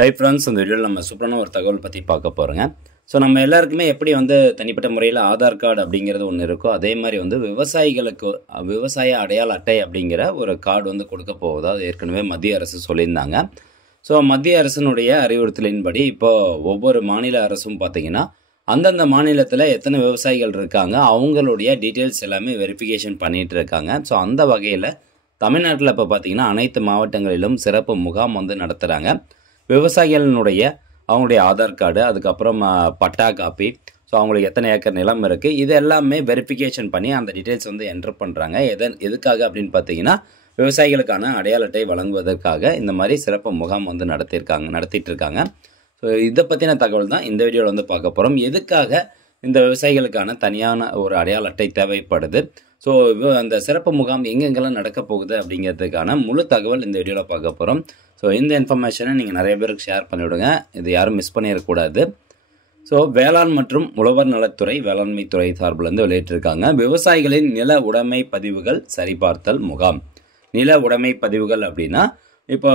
Hi friends, இந்த வீடியோவில் நம்ம சூப்பரான ஒரு தகவல் பற்றி பார்க்க போகிறோங்க. ஸோ நம்ம எல்லாருக்குமே எப்படி தனிப்பட்ட முறையில் ஆதார் கார்டு அப்படிங்கிறது ஒன்று இருக்கோ, அதே மாதிரி விவசாயிகளுக்கு விவசாய அடையாள அட்டை அப்படிங்கிற ஒரு கார்டு கொடுக்க போகுதா அது ஏற்கனவே மத்திய அரசு சொல்லியிருந்தாங்க. ஸோ மத்திய அரசினுடைய அறிவுறுத்தலின்படி இப்போது ஒவ்வொரு மாநில அரசும் பார்த்திங்கன்னா அந்தந்த மாநிலத்தில் எத்தனை விவசாயிகள் இருக்காங்க அவங்களுடைய டீட்டெயில்ஸ் எல்லாமே வெரிஃபிகேஷன் பண்ணிகிட்டு இருக்காங்க. ஸோ அந்த வகையில் தமிழ்நாட்டில் இப்போ பார்த்திங்கன்னா அனைத்து மாவட்டங்களிலும் சிறப்பு முகாம் நடத்துகிறாங்க. விவசாயிகளினுடைய அவங்களுடைய ஆதார் கார்டு, அதுக்கப்புறம் பட்டா காப்பி, ஸோ அவங்களுக்கு எத்தனை ஏக்கர் நிலம் இருக்குது, இது எல்லாமே வெரிஃபிகேஷன் பண்ணி அந்த டீட்டெயில்ஸ் என்டர் பண்ணுறாங்க. எதுக்காக அப்படின்னு பார்த்தீங்கன்னா விவசாயிகளுக்கான அடையாள அட்டை வழங்குவதற்காக இந்த மாதிரி சிறப்பு முகாம் நடத்திட்டு இருக்காங்க. ஸோ இதை பற்றின தகவல் தான் இந்த வீடியோவில் பார்க்க போகிறோம். எதுக்காக இந்த விவசாயிகளுக்கான தனியான ஒரு அடையாள அட்டை தேவைப்படுது, ஸோ அந்த சிறப்பு முகாம் எங்கெங்கெல்லாம் நடக்க போகுது அப்படிங்கிறதுக்கான முழு தகவல் இந்த வீடியோவில் பார்க்க போகிறோம். ஸோ இந்த இன்ஃபர்மேஷனை நீங்கள் நிறைய பேருக்கு ஷேர் பண்ணிவிடுங்க, இது யாரும் மிஸ் பண்ணிடக்கூடாது. ஸோ வேளாண் மற்றும் உழவர் நலத்துறை வேளாண்மை துறை சார்பில் வெளியிட்டிருக்காங்க விவசாயிகளின் நில உடைமை பதிவுகள் சரிபார்த்தல் முகாம். நில உடைமை பதிவுகள் அப்படின்னா இப்போ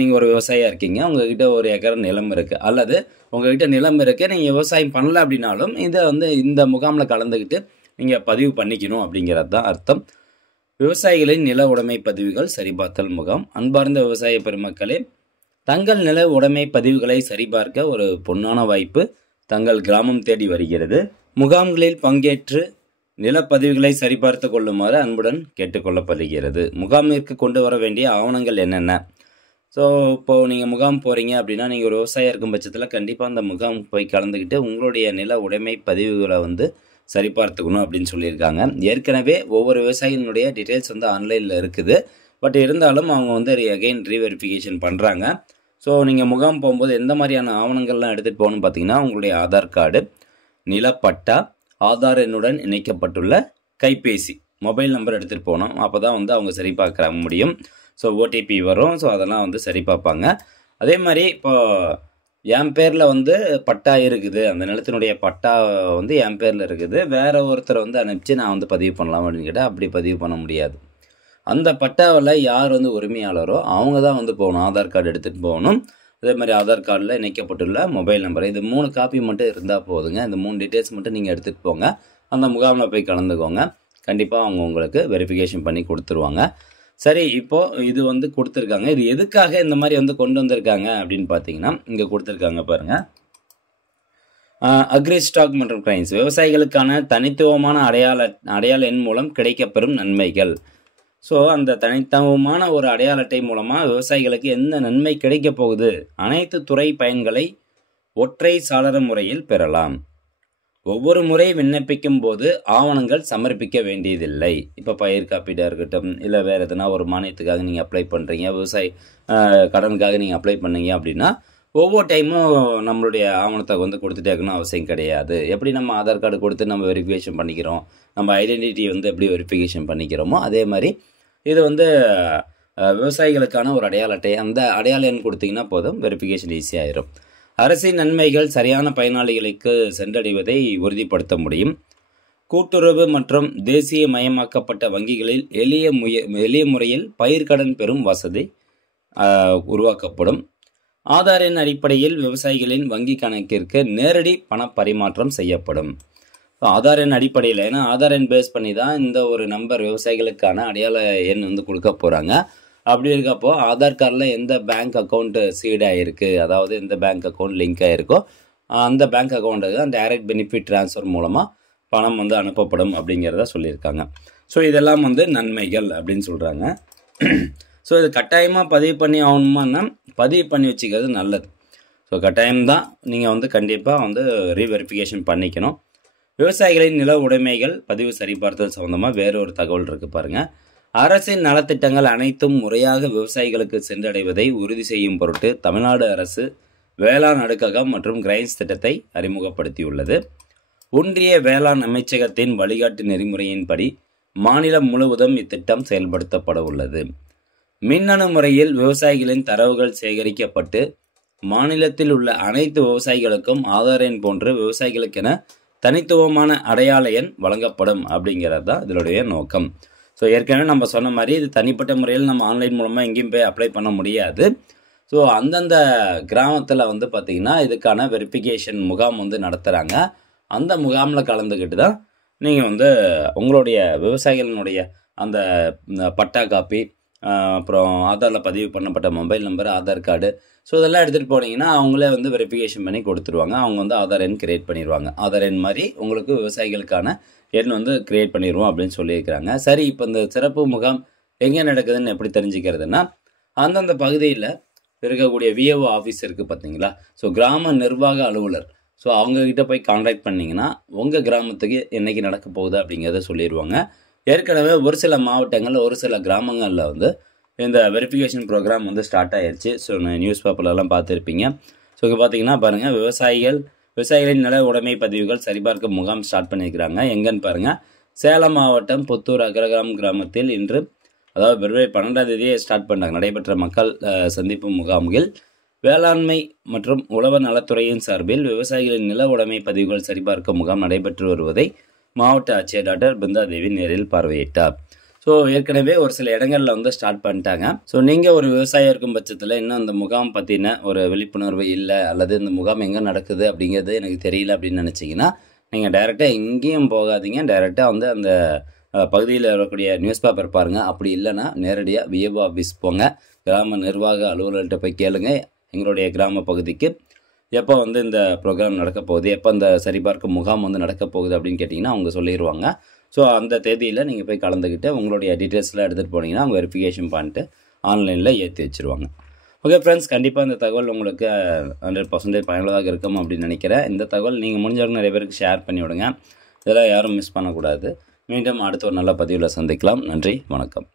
நீங்கள் ஒரு விவசாயியாக இருக்கீங்க, உங்ககிட்ட ஒரு ஏக்கர் நிலம் இருக்குது, அல்லது உங்ககிட்ட நிலம் இருக்குது, நீங்கள் விவசாயம் பண்ணல அப்படின்னாலும் இதை இந்த முகாமில் கலந்துக்கிட்டு நீங்கள் பதிவு பண்ணிக்கணும் அப்படிங்கிறது தான் அர்த்தம். விவசாயிகளின் நில உடைமை பதிவுகள் சரிபார்த்தல் முகாம். அன்பார்ந்த விவசாய பெருமக்களே, தங்கள் நில உடைமை பதிவுகளை சரிபார்க்க ஒரு பொன்னான வாய்ப்பு தங்கள் கிராமம் தேடி வருகிறது. முகாம்களில் பங்கேற்று நிலப்பதிவுகளை சரிபார்த்து கொள்ளுமாறு அன்புடன் கேட்டுக்கொள்ளப்படுகிறது. முகாமிற்கு கொண்டு வர வேண்டிய ஆவணங்கள் என்னென்ன? ஸோ இப்போது நீங்கள் முகாம் போகிறீங்க அப்படின்னா நீங்கள் ஒரு விவசாயம் இருக்கும் பட்சத்தில் கண்டிப்பாக அந்த முகாம் போய் கலந்துக்கிட்டு உங்களுடைய நில உடைமை பதிவுகளை சரிபார்த்துக்கணும் அப்படின்னு சொல்லியிருக்காங்க. ஏற்கனவே ஒவ்வொரு விவசாயிகளுடைய டீட்டெயில்ஸ் ஆன்லைனில் இருக்குது. பட் இருந்தாலும் அவங்க அகைன் ரீவெரிஃபிகேஷன் பண்ணுறாங்க. ஸோ நீங்கள் முகாம் போகும்போது எந்த மாதிரியான ஆவணங்கள்லாம் எடுத்துகிட்டு போகணும்னு பார்த்தீங்கன்னா உங்களுடைய ஆதார் கார்டு, நிலப்பட்டா, ஆதார் எண்ணுடன் இணைக்கப்பட்டுள்ள கைபேசி, மொபைல் நம்பர் எடுத்துகிட்டு போகணும். அப்போ தான் அவங்க சரி பார்க்க முடியும். ஸோ ஓடிபி வரும். ஸோ அதெல்லாம் சரி பார்ப்பாங்க. அதே மாதிரி இப்போது என் பேரில் பட்டா இருக்குது, அந்த நிலத்தினுடைய பட்டா என் பேரில் இருக்குது, வேறு ஒருத்தரை அனுப்பிச்சு நான் பதிவு பண்ணலாம் அப்படின்னு கேட்டால் அப்படி பதிவு பண்ண முடியாது. அந்த பட்டாவில் யார் உரிமையாளரோ அவங்க தான் போகணும். ஆதார் கார்டு எடுத்துகிட்டு போகணும். அதே மாதிரி ஆதார் கார்டில் இணைக்கப்பட்டுள்ள மொபைல் நம்பர், இது 3 காப்பி மட்டும் இருந்தால் போதுங்க. இந்த 3 டீட்டெயில்ஸ் மட்டும் நீங்கள் எடுத்துகிட்டு போங்க. அந்த முகாமில் போய் கலந்துக்கோங்க. கண்டிப்பாக அவங்க உங்களுக்கு வெரிஃபிகேஷன் பண்ணி கொடுத்துருவாங்க. சரி, இப்போது இது கொடுத்துருக்காங்க. இது எதுக்காக இந்த மாதிரி கொண்டு வந்திருக்காங்க அப்படின்னு பார்த்தீங்கன்னா இங்கே கொடுத்துருக்காங்க பாருங்கள். அக்ரி ஸ்டாக் மற்றும் கிரைன்ஸ், விவசாயிகளுக்கான தனித்துவமான அடையாள எண் மூலம் கிடைக்கப்பெறும் நன்மைகள். ஸோ அந்த தனித்துவமான ஒரு அடையாள அட்டை மூலமாக விவசாயிகளுக்கு எந்த நன்மை கிடைக்க போகுது? அனைத்து துறை பயன்களை ஒற்றை சாளர முறையில் பெறலாம். ஒவ்வொரு முறை விண்ணப்பிக்கும் போது ஆவணங்கள் சமர்ப்பிக்க வேண்டியதில்லை. இப்போ பயிர் காப்பீடாக இருக்கட்டும், இல்லை வேறு எதுனா ஒரு மானியத்துக்காக நீங்கள் அப்ளை பண்ணுறீங்க, விவசாய கடனுக்காக நீங்கள் அப்ளை பண்ணீங்க அப்படின்னா ஒவ்வொரு டைமும் நம்மளுடைய ஆவணத்தை கொடுத்துட்டே இருக்கணும் அவசியம் கிடையாது. எப்படி நம்ம ஆதார் கார்டு கொடுத்து நம்ம வெரிஃபிகேஷன் பண்ணிக்கிறோம், நம்ம ஐடென்டிட்டி எப்படி வெரிஃபிகேஷன் பண்ணிக்கிறோமோ அதே மாதிரி இது விவசாயிகளுக்கான ஒரு அடையாள அட்டை. அந்த அடையாள எண் கொடுத்தீங்கன்னா போதும், வெரிஃபிகேஷன் ஈஸியாகிடும். அரசின் நன்மைகள் சரியான பயனாளிகளுக்கு சென்றடைவதை உறுதிப்படுத்த முடியும். கூட்டுறவு மற்றும் தேசிய மயமாக்கப்பட்ட வங்கிகளில் எளிய முறையில் பயிர்க்கடன் பெறும் வசதி உருவாக்கப்படும். ஆதார் எண் அடிப்படையில் விவசாயிகளின் வங்கி கணக்கிற்கு நேரடி பண பரிமாற்றம் செய்யப்படும். ஆதார் எண் அடிப்படையில், ஏன்னா ஆதார் எண் பேஸ் பண்ணி தான் இந்த ஒரு நம்பர் விவசாயிகளுக்கான அடையாள எண் கொடுக்க போகிறாங்க. அப்படி இருக்கப்போ ஆதார் கார்டில் எந்த பேங்க் அக்கௌண்ட்டு சீட் ஆகிருக்கு, அதாவது எந்த பேங்க் அக்கௌண்ட் லிங்க் ஆகிருக்கோ அந்த பேங்க் அக்கௌண்ட்டுக்கு அந்த டைரக்ட் பெனிஃபிட் ட்ரான்ஸ்ஃபர் மூலமாக பணம் அனுப்பப்படும் அப்படிங்கிறத சொல்லியிருக்காங்க. ஸோ இதெல்லாம் நன்மைகள் அப்படின்னு சொல்கிறாங்க. ஸோ இது கட்டாயமாக பதிவு பண்ணி ஆகணுமான்னா பதிவு பண்ணி வச்சுக்கிறது நல்லது. ஸோ கட்டாயம்தான் நீங்கள் கண்டிப்பாக ரீவெரிஃபிகேஷன் பண்ணிக்கணும். விவசாயிகளின் நில உடைமைகள் பதிவு சரிபார்த்தல் சம்மந்தமாக வேறு ஒரு தகவல் இருக்குது பாருங்கள். அரசின் நலத்திட்டங்கள் அனைத்தும் முறையாக விவசாயிகளுக்கு சென்றடைவதை உறுதி செய்யும் பொருட்டு தமிழ்நாடு அரசு வேளாண் அடுக்ககம் மற்றும் கிரைன்ஸ் திட்டத்தை அறிமுகப்படுத்தியுள்ளது. ஒன்றிய வேளாண் அமைச்சகத்தின் வழிகாட்டு நெறிமுறையின்படி மாநிலம் முழுவதும் இத்திட்டம் செயல்படுத்தப்பட உள்ளது. மின்னணு முறையில் விவசாயிகளின் தரவுகள் சேகரிக்கப்பட்டு மாநிலத்தில் உள்ள அனைத்து விவசாயிகளுக்கும் ஆதார் எண் போன்று விவசாயிகளுக்கென தனித்துவமான அடையாள எண் வழங்கப்படும் அப்படிங்கிறது தான் இதனுடைய நோக்கம். ஸோ ஏற்கனவே நம்ம சொன்ன மாதிரி இது தனிப்பட்ட முறையில் நம்ம ஆன்லைன் மூலமாக எங்கேயும் போய் அப்ளை பண்ண முடியாது. ஸோ அந்தந்த கிராமத்தில் வந்து பார்த்திங்கன்னா இதுக்கான வெரிஃபிகேஷன் முகாம் வந்து நடத்துகிறாங்க. அந்த முகாமில் கலந்துக்கிட்டு தான் நீங்கள் வந்து உங்களுடைய விவசாயிகளினுடைய அந்த பட்டா காப்பி, அப்புறம் ஆதாரில் பதிவு பண்ணப்பட்ட mobile number, Aadhaar card, so இதெல்லாம் எடுத்துகிட்டு போனீங்கன்னா அவங்களே வந்து வெரிஃபிகேஷன் பண்ணி கொடுத்துருவாங்க. அவங்க வந்து ஆதார் எண் கிரியேட் பண்ணிடுவாங்க. ஆதார் எண் மாதிரி உங்களுக்கு விவசாயிகளுக்கான எண் வந்து கிரியேட் பண்ணிடுவோம் அப்படின்னு சொல்லியிருக்கிறாங்க. சரி, இப்போ இந்த சிறப்பு முகாம் எங்கே நடக்குதுன்னு எப்படி தெரிஞ்சுக்கிறதுனா, அந்தந்த பகுதியில் இருக்கக்கூடிய விஏஓ ஆஃபீஸ் இருக்குது பார்த்தீங்களா, ஸோ கிராம நிர்வாக அலுவலர், ஸோ அவங்கக்கிட்ட போய் கான்டாக்ட் பண்ணிங்கன்னா உங்கள் கிராமத்துக்கு என்றைக்கு நடக்க போகுது அப்படிங்கிறத சொல்லிடுவாங்க. ஏற்கனவே ஒரு சில மாவட்டங்களில் ஒரு சில கிராமங்களில் வந்து இந்த வெரிஃபிகேஷன் ப்ரோக்ராம் வந்து ஸ்டார்ட் ஆகிடுச்சு. ஸோ நியூஸ் பேப்பர்லலாம் பார்த்துருப்பீங்க. ஸோ இங்கே பார்த்தீங்கன்னா பாருங்கள், விவசாயிகளின் நில உடைமை பதிவுகள் சரிபார்க்க முகாம் ஸ்டார்ட் பண்ணியிருக்கிறாங்க. எங்கன்னு பாருங்கள், சேலம் மாவட்டம் புத்தூர் அக்ரகிராம் கிராமத்தில் இன்று, அதாவது பிப்ரவரி 12ஆம் தேதியே ஸ்டார்ட் பண்ணாங்க, நடைபெற்ற மக்கள் சந்திப்பு முகாம்கள் வேளாண்மை மற்றும் உழவர் நலத்துறையின் சார்பில் விவசாயிகளின் நில உடைமை பதிவுகள் சரிபார்க்க முகாம் நடைபெற்று வருவதை மாவட்ட ஆட்சியர் டாக்டர் பிருந்தாதேவி நேரில் பார்வையிட்டார். ஸோ ஏற்கனவே ஒரு சில இடங்களில் வந்து ஸ்டார்ட் பண்ணிட்டாங்க. ஸோ நீங்கள் ஒரு விவசாயம் இருக்கும் பட்சத்தில் இன்னும் அந்த முகாம் பற்றின ஒரு விழிப்புணர்வு இல்லை, அல்லது இந்த முகாம் எங்கே நடக்குது அப்படிங்கிறது எனக்கு தெரியல அப்படின்னு நினச்சிங்கன்னா, நீங்கள் டைரெக்டாக எங்கேயும் போகாதீங்க. டைரெக்டாக வந்து அந்த பகுதியில் இருக்கக்கூடிய நியூஸ் பேப்பர் பாருங்கள். அப்படி இல்லைன்னா நேரடியாக விஏஓ ஆஃபீஸ் போங்க, கிராம நிர்வாக அலுவலர்கிட்ட போய் கேளுங்க, எங்களுடைய கிராம பகுதிக்கு எப்போ வந்து இந்த ப்ரோக்ராம் நடக்க போகுது, எப்போ இந்த சரிபார்க்கும் முகாம் வந்து நடக்க போகுது அப்படின்னு கேட்டிங்கன்னா அவங்க சொல்லிடுவாங்க. ஸோ அந்த தேதியில் நீங்கள் போய் கலந்துக்கிட்டு உங்களுடைய டீட்டெயில்ஸ்லாம் எடுத்துகிட்டு போனீங்கன்னா அவங்க வெரிஃபிகேஷன் பண்ணிட்டு ஆன்லைனில் ஏற்றி வச்சுருவாங்க. ஓகே ஃப்ரெண்ட்ஸ், கண்டிப்பாக இந்த தகவல் உங்களுக்கு 100% பயனுள்ளதாக இருக்கும் அப்படின்னு நினைக்கிறேன். இந்த தகவல் நீங்கள் முடிஞ்சவங்க நிறைய பேருக்கு ஷேர் பண்ணி விடுங்க. இதெல்லாம் யாரும் மிஸ் பண்ணக்கூடாது. மீண்டும் அடுத்த ஒரு நல்ல பதிவில் சந்திக்கலாம். நன்றி, வணக்கம்.